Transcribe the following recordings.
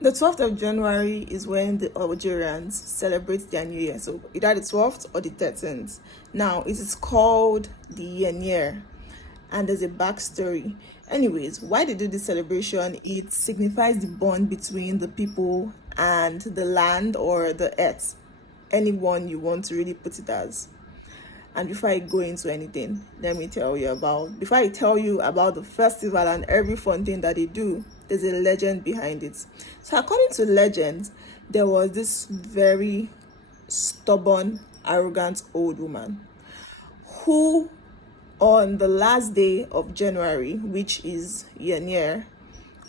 The 12th of January is when the Algerians celebrate their New Year. So either the 12th or the 13th. Now, it is called the Yennayer, and there's a backstory. Anyways, why they do this celebration, it signifies the bond between the people and the land or the earth. Anyone you want to really put it as. And before I go into anything, before I tell you about the festival and every fun thing that they do, there's a legend behind it. So according to legend, there was this very stubborn, arrogant old woman who, on the last day of January, which is Yennayer,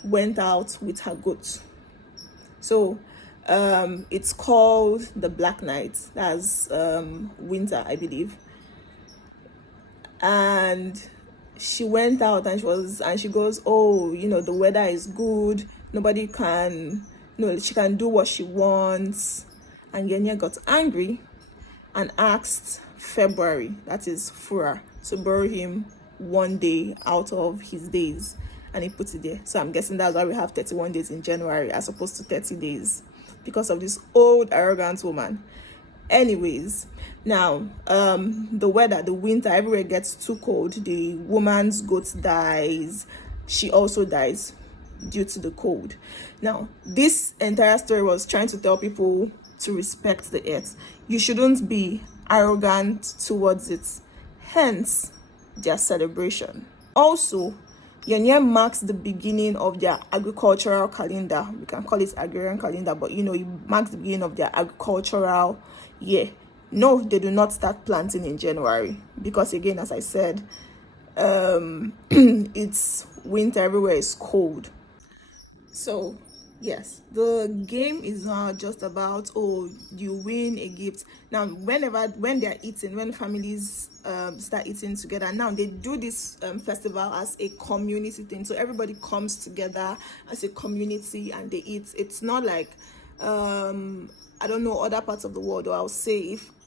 went out with her goat. So it's called the Black Night. That's winter, I believe. And she went out and she goes, oh, the weather is good, nobody can, she can do what she wants. And Yennayer got angry and asked February, that is Fura, to borrow him one day out of his days, and he put it there. So I'm guessing that's why we have 31 days in January as opposed to 30 days, because of this old arrogant woman. Anyways, now the weather, the winter, everywhere gets too cold. The woman's goat dies. She also dies due to the cold. Now, this entire story was trying to tell people to respect the earth. You shouldn't be arrogant towards it. Hence their celebration. Also, Yennayer marks the beginning of their agricultural calendar. We can call it agrarian calendar, but it marks the beginning of their agricultural year. No, they do not start planting in January because, again, as I said, it's winter, everywhere is cold. So yes, the game is not just about, oh, you win a gift. Now, when they're eating, when families start eating together, now they do this festival as a community thing. So everybody comes together as a community and they eat. It's not like I don't know other parts of the world, or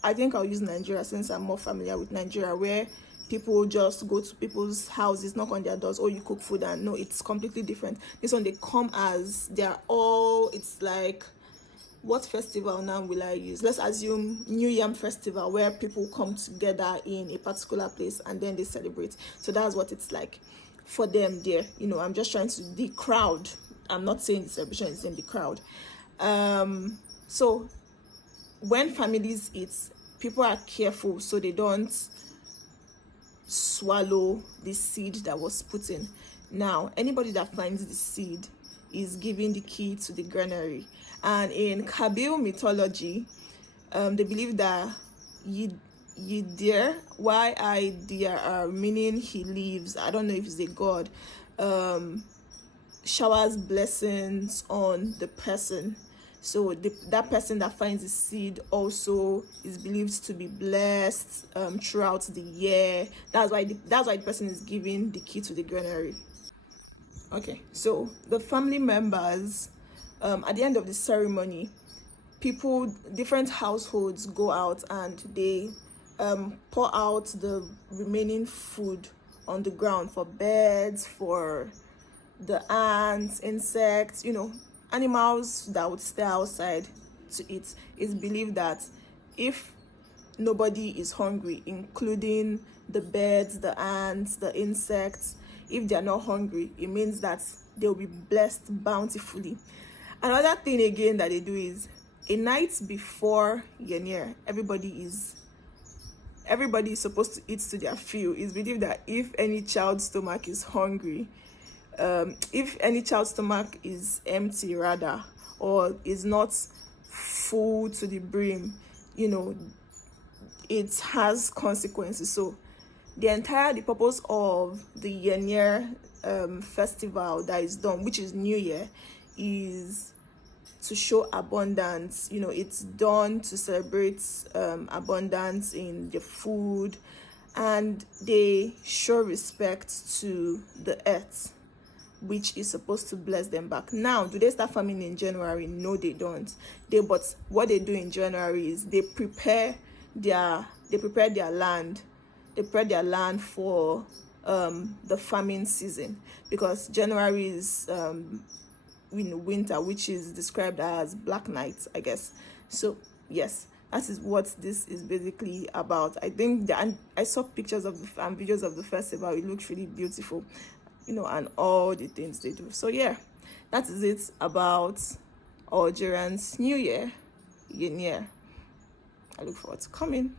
I think I'll use Nigeria since I'm more familiar with Nigeria, where people just go to people's houses, knock on their doors, or you cook food, and no, it's completely different. This one, they come as it's like, what festival now will I use? Let's assume New Yam Festival, where people come together in a particular place and then they celebrate. So that's what it's like for them there. I'm just trying to, the crowd, I'm not saying the celebration is in the crowd. So when families eat, people are careful so they don't swallow the seed that was put in. Now, anybody that finds the seed is given the key to the granary. And in Kabyle mythology, they believe that Yennayer, Y-I-D-R, meaning he lives, I don't know if it's a god, showers blessings on the person. So that person that finds the seed also is believed to be blessed throughout the year. That's why the person is given the key to the granary. Okay, so the family members, at the end of the ceremony, different households go out and they pour out the remaining food on the ground for birds, for the ants, insects, animals that would stay outside to eat. It's believed that if nobody is hungry, including the birds, the ants, the insects, if they're not hungry, it means that they'll be blessed bountifully. Another thing again that they do is, a night before Yennayer, everybody is supposed to eat to their fill. It's believed that if any child's stomach is hungry, if any child's stomach is empty rather, or is not full to the brim, it has consequences. So the purpose of the Yennayer festival that is done, which is New Year, is to show abundance. It's done to celebrate abundance in the food, and they show respect to the earth, which is supposed to bless them back. Now, do they start farming in January? No, they don't. But what they do in January is they prepare their land. They prepare their land for the farming season, because January is winter, which is described as Black Night, I guess. So yes, that is what this is basically about. I think that, and I saw pictures of and videos of the festival. It looks really beautiful, and all the things they do. So yeah, that is it about Algerians New Year, Yennayer. I look forward to coming.